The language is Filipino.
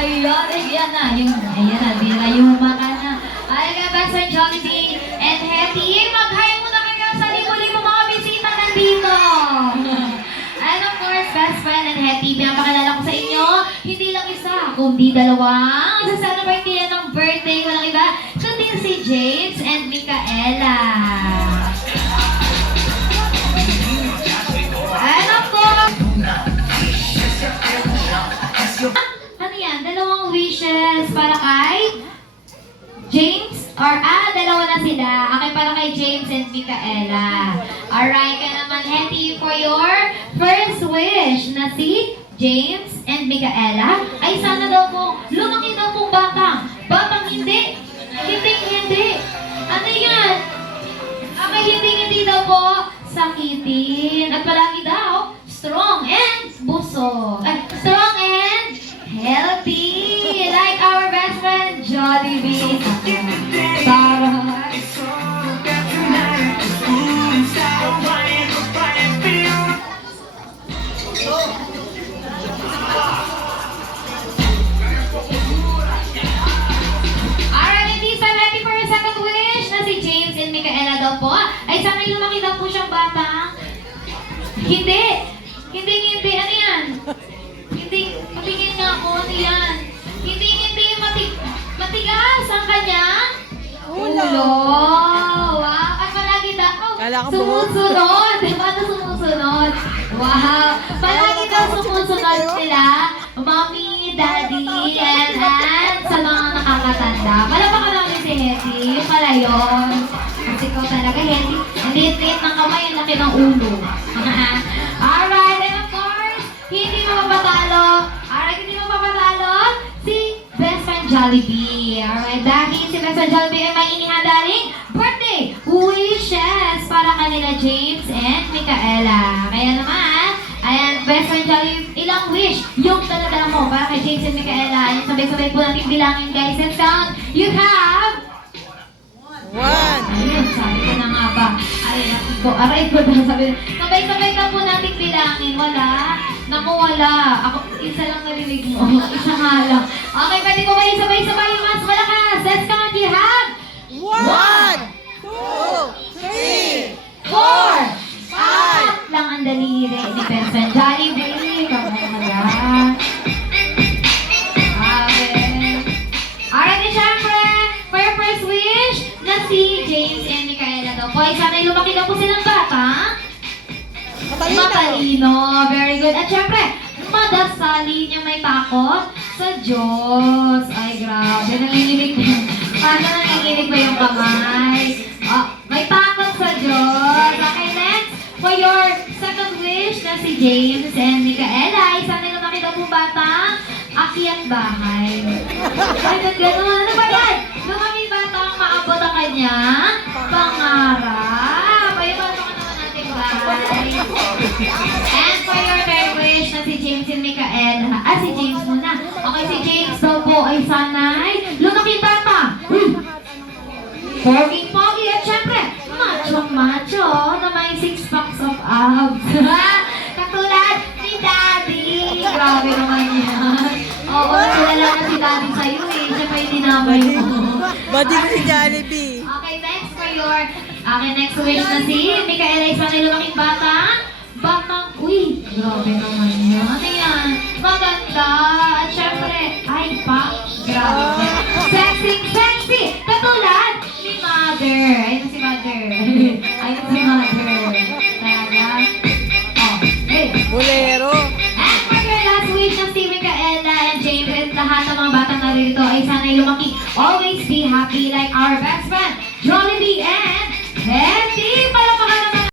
Ayan na, yung mata na. Ayan nga, best friend Jollibee and Hetty. Mag-hi muna kayo sa libo-libo mga bisita nandito. And of course, best friend and Hetty, pinapakilala ko sa inyo, hindi lang isa, kundi dalawang isa-celebrate nila ng birthday, walang iba, kundi si James and Micaela. And of course, ano yan? Dalawang wishes para kay James? Dalawa na sila. Akin para kay James and Micaela. Alright, kaya naman, Hetty, for your first wish na si James and Micaela, ay sana daw po, lumaki daw pong batang hindi. Hindi. Ano yan? Hindi daw po sakitin. At palagi daw, strong and busog. Strong and healthy. Like our best friend, Jollibee. Sarah. Alright, Lisa, ready for your second wish na si James and Micaela daw po. Ay, sana lumaki daw po siyang bata. Hindi. Ano yan? Hindi. Patingin nga ako. Ano yan? Hindi. Matigas ang kanyang ulo. Wow. At palagi daw. Sumusunod. Paano sumusunod? Wow. Palagi daw sumusunod sila. Mommy, daddy, and sa mga nakakatanda. Palapakan namin si Hetty. Yung pala yun. Kasi ikaw talaga, Hetty. Ang liit-liit ng kamay, ang laki ng ulo. Alright, and of course, hindi mapapatalo si Best Friend Jollibee. Alright, dahil si Best Friend Jollibee ay may inihadaling birthday wishes para kanila James and Micaela. Kaya naman, ayan, Best Friend Jollibee, ilang wish yung talaga mo para kay James and Micaela. Ayan, sabay-sabay po natin bilangin, guys. Let's count. You have... 1. Ayun, sabi ko na nga ba. Aray ko daw sabi. Sabay-sabay ka po natin bilangin. Wala. Naku, wala. Ako, isa lang narinig mo. Isa nga lang. Okay, pwede ko kayo sabay-sabay yung mas malakas. Let's count. You have 1, 2, 3, 4, 5. lang ang daliri. Ni Benson Jollibee. Kamala. Alright, and syempre, for your first wish, na si James and Micaela daw po. Ay, sana'y lumaki daw po silang bata. Matalino. Very good. At syempre, madasali niya may takot sa Diyos. Ay, grabe. Nanginginig ba? Paano nanginginig ba yung kamay? May takot sa Diyos. Okay, next. For your second wish na si James and Micaela, ay sana'y lumaki daw po bata. Akyat bahay. Ay, gano'n. Ano ba yan? Lumaki bata ang maabot ang kanyang pangarap. Ay, paano ka naman natin bahay? And for your third wish na si James and Micaela. Si James muna. Okay, si James daw po ay sanay lumaki bata. Pogi at syempre, macho na may 6 packs of abs. Katulad ni Daddy. Grabe naman yan. Oo, nakilala na si Daddy sa'yo eh. Siya pa yung dinamay mo. Badi ko si Jollibee. Okay, next for your... Okay, next wish na si Micaela is sanay lumaking bata. Uy, grabe naman yan. Ano yan? Maganda. At syempre, ay pa. Grabe. Sexy. Katulad ni Mother. Ayun si Mother. Ayun si Mother. Talaga. Oh, hey. Bolero. And for your last wish na si Micaela and James and lahat ng mga batang narito ay sana'y lumaki always